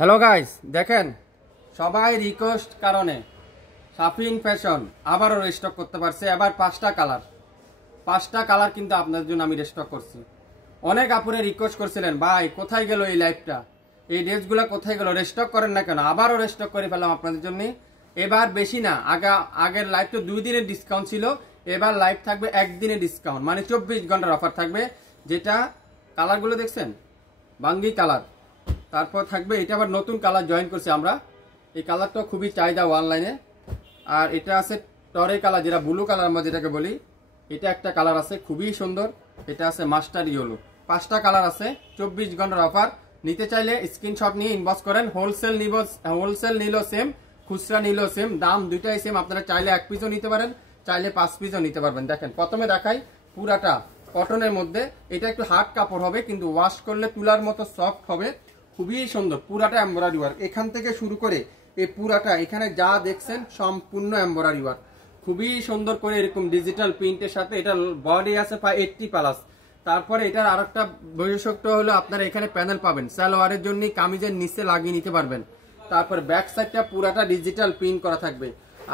Hello guys, দেখেন সবাই request কারণে শাফিন ফ্যাশন আবারও রিস্টক করতে পারছে। এবার পাঁচটা কালার কিন্তু আপনাদের জন্য আমি রিস্টক করছি। অনেক আপুরে রিকোয়েস্ট করছিলেন, ভাই কোথায় গেল এই লাইভটা, এই ড্রেসগুলো কোথায় গেল, রিস্টক করেন না কেন? আবারও রিস্টক করে ফেললাম আপনাদের জন্য। এবার বেশি না, আগের লাইভ তো 2 দিনের ডিসকাউন্ট ছিল, এবার লাইভ থাকবে 1 দিনের ডিসকাউন্ট, মানে 24 ঘন্টার অফার থাকবে। যেটা কালারগুলো দেখছেন বাঙ্গি কালার, তারপর থাকবে এটা আবার নতুন কালার জয়েন করছি আমরা। এই কালারটা খুবই চাহিদা অনলাইনে। আর এটা আছে টরে কালার, যেটা ব্লু কালার আমরা যেটাকে বলি। এটা একটা কালার আছে খুবই সুন্দর, এটা আছে মাস্টার ইয়েলো। 5টা কালার আছে, 24 ঘন্টার অফার। নিতে চাইলে স্ক্রিনশট নিয়ে ইনবক্স করেন। হোলসেল নিলেও সেম, খুচরা নিলেও সেম, দাম দুইটাই সেম। আপনারা চাইলে 1 পিসও নিতে পারেন, চাইলে 5 পিসও নিতে পারবেন। দেখেন প্রথমে দেখাই পুরাটা কটনের মধ্যে। এটা একটু হার্ড কাপড় হবে, কিন্তু ওয়াশ করলে তুলার মতো সফট হবে, খুবই সুন্দর। পুরাটা এমব্রয়ডারি ওয়ার্ক, এখান থেকে শুরু করে এই পুরাটা এখানে যা দেখছেন সম্পূর্ণ এমব্রয়ডারি ওয়ার্ক, খুবই সুন্দর করে এরকম ডিজিটাল প্রিন্টের সাথে। এটা বডি আছে 80+। তারপরে এটার আরেকটা বৈশিষ্ট্য হলো আপনারা এখানে প্যানেল পাবেন, সালোয়ারের জন্য কামিজের নিচে লাগিয়ে নিতে পারবেন। তারপর ব্যাক সাইডটা পুরাটা ডিজিটাল প্রিন্ট করা থাকবে।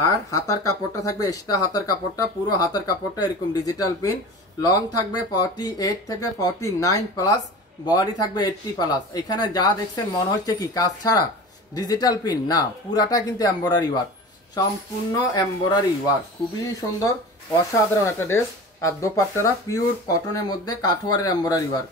আর হাতার কাপড়টা থাকবে এক্সট্রা, হাতার কাপড়টা পুরো হাতার কাপড়টা এরকম ডিজিটাল প্রিন্ট। লং থাকবে 48 থেকে 49+, বডি থাকবে 80+। এখানে যা দেখছেন মনে হচ্ছে কি কাজ ছাড়া ডিজিটাল প্রিন্ট না, পুরাটা কিন্তু এমব্রয়ডারি ওয়ার্ক, সম্পূর্ণ এমব্রয়ডারি ওয়ার্ক, খুবই সুন্দর অসাধারণ একটা ড্রেস। আর দোপাট্টাটা পিওর কটনের মধ্যে কাঠওয়ারের এমব্রয়ডারি ওয়ার্ক,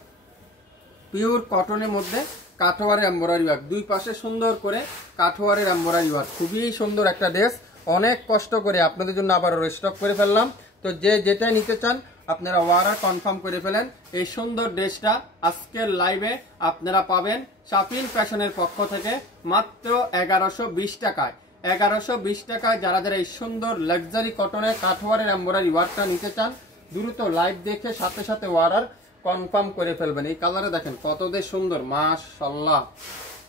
পিওর কটনের মধ্যে কাঠওয়ারের এমব্রয়ডারি ওয়ার্ক, দুই পাশে সুন্দর করে কাঠওয়ারের এমব্রয়ডারি ওয়ার্ক, খুবই সুন্দর একটা ড্রেস। অনেক কষ্ট করে আপনাদের জন্য আবার রিস্টক করে ফেললাম। তো যে যেটাই নিতে চান আপনারা অর্ডার কনফার্ম করে ফেলেন। এই সুন্দর ড্রেসটা আজকের লাইভে আপনারা পাবেন শাফিন ফ্যাশনের পক্ষ থেকে মাত্র 1120 টাকায়। 1120 টাকায় যারা যারা এই সুন্দর লাক্সারি কটনের কাঠওয়ারের এমব্রয়ডারি ওয়ার্কটা নিতে চান, দ্রুত লাইভ দেখে সাথে সাথে অর্ডার কনফার্ম করে ফেলবেন। এই কালারে দেখেন কতদের সুন্দর, মাশাআল্লাহ,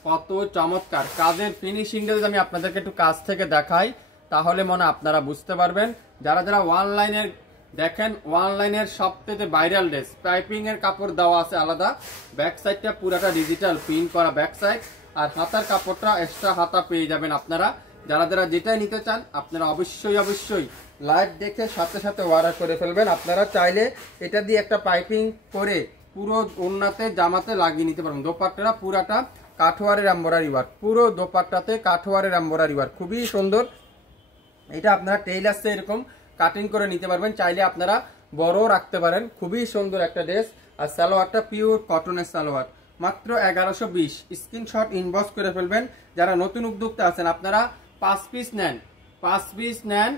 কত চমৎকার কাজের ফিনিশিংটা। যদি আমি আপনাদেরকে একটু কাছ থেকে দেখাই তাহলে মনে আপনারা বুঝতে পারবেন। যারা যারা অনলাইনের দেখেন, অনলাইনের সবথেকে ভাইরাল ড্রেস, পাইপিং এর কাপড় দেওয়া আছে আলাদা, ব্যাক সাইডটা পুরাটা ডিজিটাল প্রিন্ট করা ব্যাক সাইড, আর হাতার কাপড়টা এক্সট্রা হাতা পেয়ে যাবেন আপনারা। যারা যারা যেটাই নিতে চান আপনারা অবশ্যই লাইভ দেখে সাথে সাথে অর্ডার করে ফেলবেন। আপনারা চাইলে এটা দিয়ে একটা পাইপিং করে পুরো ওড়নাতে জামাতে লাগিয়ে নিতে পারবেন। দোপাট্টাটা পুরাটা কাঠওয়ারের এমব্রয়ডারি ওয়ার্ক, পুরো দোপাট্টাতে কাঠওয়ারের এমব্রয়ডারি ওয়ার্ক, খুবই সুন্দর। এটা আপনারা টেইলার্সে এরকম কাটিং করে নিতে পারবেন, চাইলে আপনারা বড় রাখতে পারেন। খুবই সুন্দর একটা ড্রেস। আর সালোয়ারটা পিওর কটনের সালোয়ার, মাত্র 1120। স্ক্রিনশট ইনবক্স করে ফেলবেন। যারা নতুন উদ্যোক্তা আছেন আপনারা 5 পিস নেন,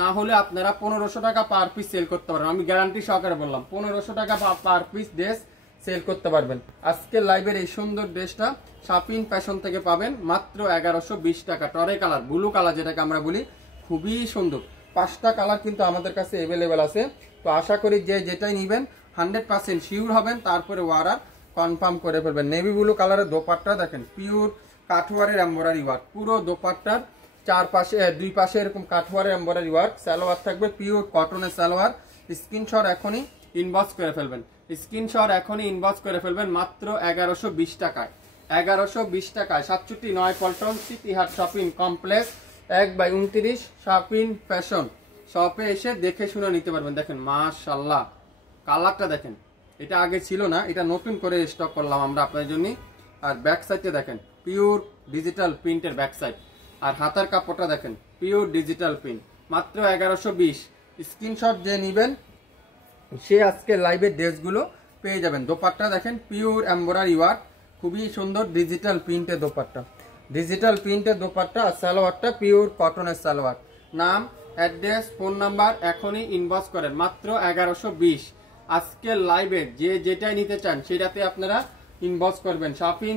না হলে আপনারা 1500 টাকা পার পিস সেল করতে পারবেন। আমি গ্যারান্টি সহকারে বললাম 1500 টাকা পার পিস ড্রেস সেল করতে পারবেন। আজকের লাইভের এই সুন্দর ড্রেসটা শাফিন ফ্যাশন থেকে পাবেন মাত্র 1120 টাকা। টরে কালার, ব্লু কালার যেটাকে আমরা বলি, খুবই সুন্দর। 5টা কালার কিন্তু আমাদের কাছে অ্যাভেলেবেল আছে। তো আশা করি যে যেটাই নেবেন 100% শিওর হবেন, তারপরে অর্ডার কনফার্ম করে ফেলবেন। নেভি ব্লু কালারের দোপাট্টা দেখেন, পিওর কাঠওয়ারের এমব্রয়ডারি ওয়ার্ক, পুরো দোপাট্টার চারপাশে দুই পাশে এরকম কাঠওয়ারের এমব্রয়ডারি ওয়ার্ক। সালোয়ার থাকবে পিওর কটনের সালোয়ার। স্ক্রিনশট এখনই ইনবক্স করে ফেলবেন মাত্র 1120 টাকায়। 1120 টাকায় 67 পল্টন সিটি হাট শপিং কমপ্লেক্স 1/29 শাফিন ফ্যাশন শপে এসে দেখে শুনে নিতে পারবেন। দেখেন মাশাআল্লাহ, কালারটা দেখেন, এটা আগে ছিল না, এটা নতুন করে স্টক করলাম আমরা আপনাদের জন্য। আর ব্যাক সাইডে দেখেন পিওর ডিজিটাল প্রিন্টের ব্যাক সাইড। আর হাতার কাপড়টা দেখেন পিওর ডিজিটাল প্রিন্ট, মাত্র 1120। স্ক্রিনশট যে নেবেন সে আজকে লাইভের ড্রেসগুলো পেয়ে যাবেন। দোপাট্টা দেখেন পিওর এমব্রয়ডারি ওয়ার্ক, খুবই সুন্দর ডিজিটাল প্রিন্টের দোপাট্টা, আর সালোয়ারটা পিওর কটনের সালোয়ার। নাম, অ্যাড্রেস, ফোন নাম্বার এখনই ইনবক্স করেন মাত্র 1120। আজকের লাইভে যে যেটাই নিতে চান সেটাতে আপনারা ইনবক্স করবেন শাফিন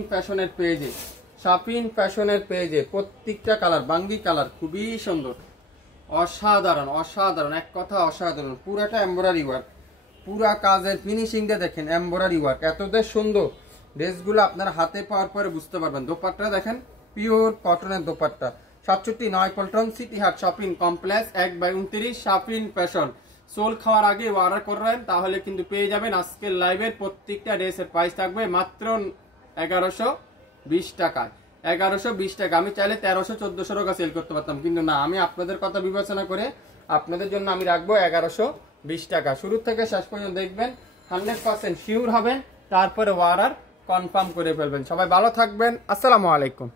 ফ্যাশনের পেজে। প্রত্যেকটা কালার বাঙ্গি কালার, খুবই সুন্দর, অসাধারণ, এক কথা অসাধারণ। পুরাটা এমব্রয়ডারি ওয়ার্ক, পুরা কাজের ফিনিশিংটা দেখেন, এমব্রয়ডারি ওয়ার্ক, এতটাই সুন্দর। ড্রেসগুলো আপনারা হাতে পাওয়ার পরে বুঝতে পারবেন। দোপাট্টা দেখেন পিওর কটনের দোপাট্টা। 67 পল্টন সিটি হাট শপিং কমপ্লেক্স 1/29 শাফিন ফ্যাশন। সোল খাওয়ার আগে অর্ডার করবেন, তাহলে কিন্তু পেয়ে যাবেন আজকের লাইভের প্রত্যেকটা ড্রেসের প্রাইস থাকবে মাত্র 1120 টাকায়। 1120 টাকা। আমি চাইলে 1300-1400 টাকা সেল করতে পারতাম, কিন্তু না, আমি আপনাদের কথা বিবেচনা করে আপনাদের জন্য আমি রাখবো 1120 টাকা। শুরু থেকে শেষ পর্যন্ত দেখবেন, 100% শিওর হবেন, তারপরে অর্ডার কনফার্ম করে ফেলবেন। সবাই ভালো থাকবেন, আসসালামু আলাইকুম।